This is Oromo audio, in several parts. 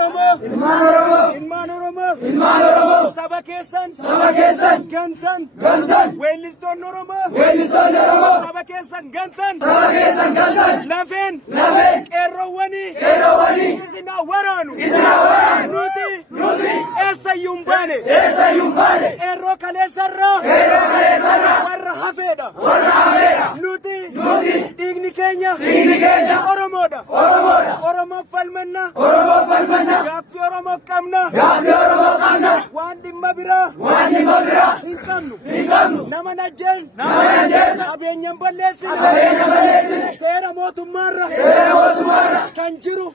Oromo. Sabakesan. Gantan. Weliston Oromo. Sabakesan gantan. Lafen. Erowani. Isina waranu. Nuti. Esa yumbane. Erro kalesarra. Warra hafeda. Nuti. Digni Kenya. Oromoda. Oromo falmanna. Gaffi Oromo kamna. Wandi mabira. Hinkamnu. Namanajen. Abenyam balesi. Sera motumara. Kanjiru.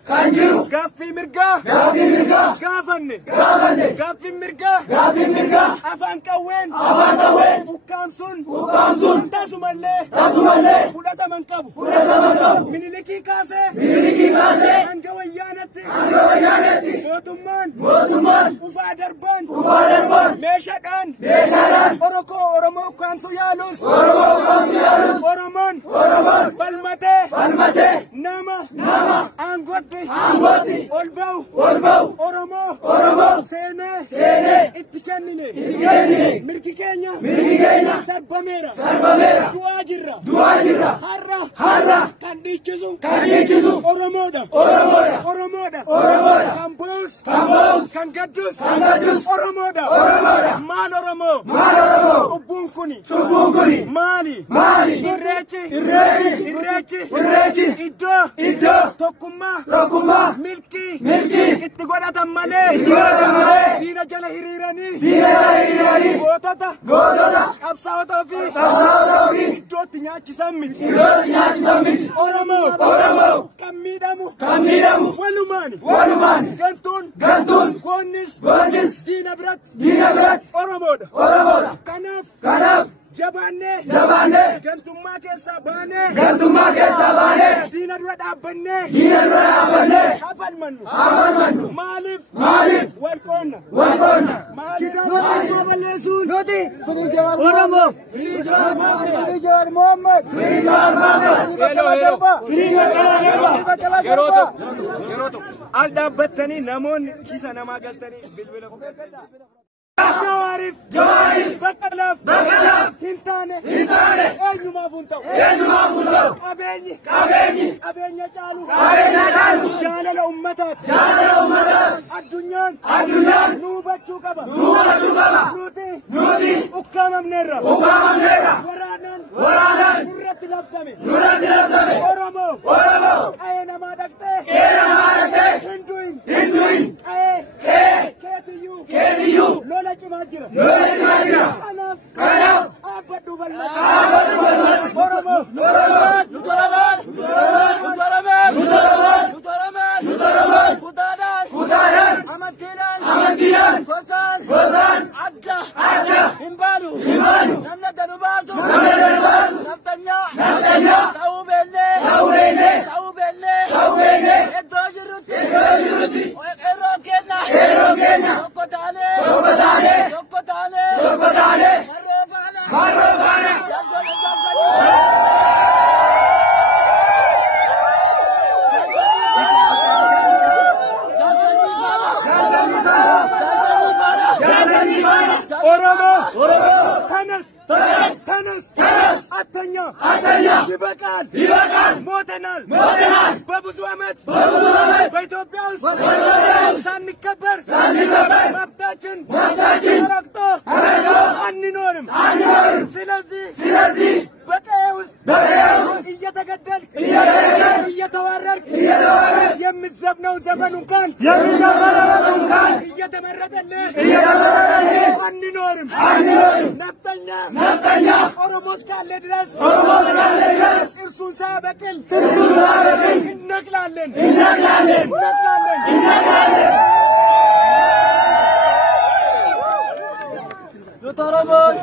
Gaffi mirga. Gafanne. Gaffi mirga. Afan kawen. Ukamsun. Tasumalle. Pudata mankabu. Miniliki kase. Angawayanati. Motumman. Ufadarban. Meshadan. Oromo kamsu yalus. Oromon. Falmate. Nama. Angwati. Olbau. Oromo. Sene. Ittikennine. Mirki Kenya. Sarbamera. Duajirra. Harra. Kandichisu. Oromoda. Kambos. Kangadus. Oromoda. Man Oromo. Chubunkuni. Mali. Irrechi. Iddo. Tokkumma. Milki. Itti godhatan malee. Diina jala hiriiranii. Gootota. Qabsaa'ota ofii. Iddootti nyaachisan miti. Oromo. Kan miidhamu. Walumaani. Gantuun. Goonnis. Diina biratti. Oromoodha. Kanaaf. Jabaannee. Gantummaa keessaa baanee. Diina dura dhaabbannee. Hafalmannu. Maaliif? Walqoonna. Kitaaba balleessuun. Oromo. Jawaar Mohammed. Yeroo tokko al dhaabbattanii namoonni kiisa namaa galtanii bilbila Jawaariif Baqqalaaf Hintaane eenyumaaf hin ta'u qabeenya caalu jaalala ummataati addunyaan nu hubachuu qaba nuti ukkaamamneerra waraanaan nurratti labsame Oromoo qa'ee namaa dhaqxee hinduin qa'ee keetiyyuu lola cimaa jira kanaaf aabbadhu bal'aa Oromoo Kutaadhaan amantiidhaan gosaan adda hin baalu namna ganu baasu naftanyaa ta'uu beellee iddoo jirrutti qeerroon kenna tokko taanee marroo faana Oromo Tanas Atanya Dibakan Motenal በብዙ ዓመት በኢትዮጵያ ውስጥ ሳንከበር መብታችን ተረግጦ አንኖርም ስለዚህ በቀዬ ውስጥ እየተገደልክ እየተዋረድክ የምትዘፍነው ዘፈን እንኳን እየተመረጠልህ አንኖርም ነፍጠኛ ኦሮሞ እስካለ ድረስ እርሱን ሳያበቅል እነቅላለን Lutarabon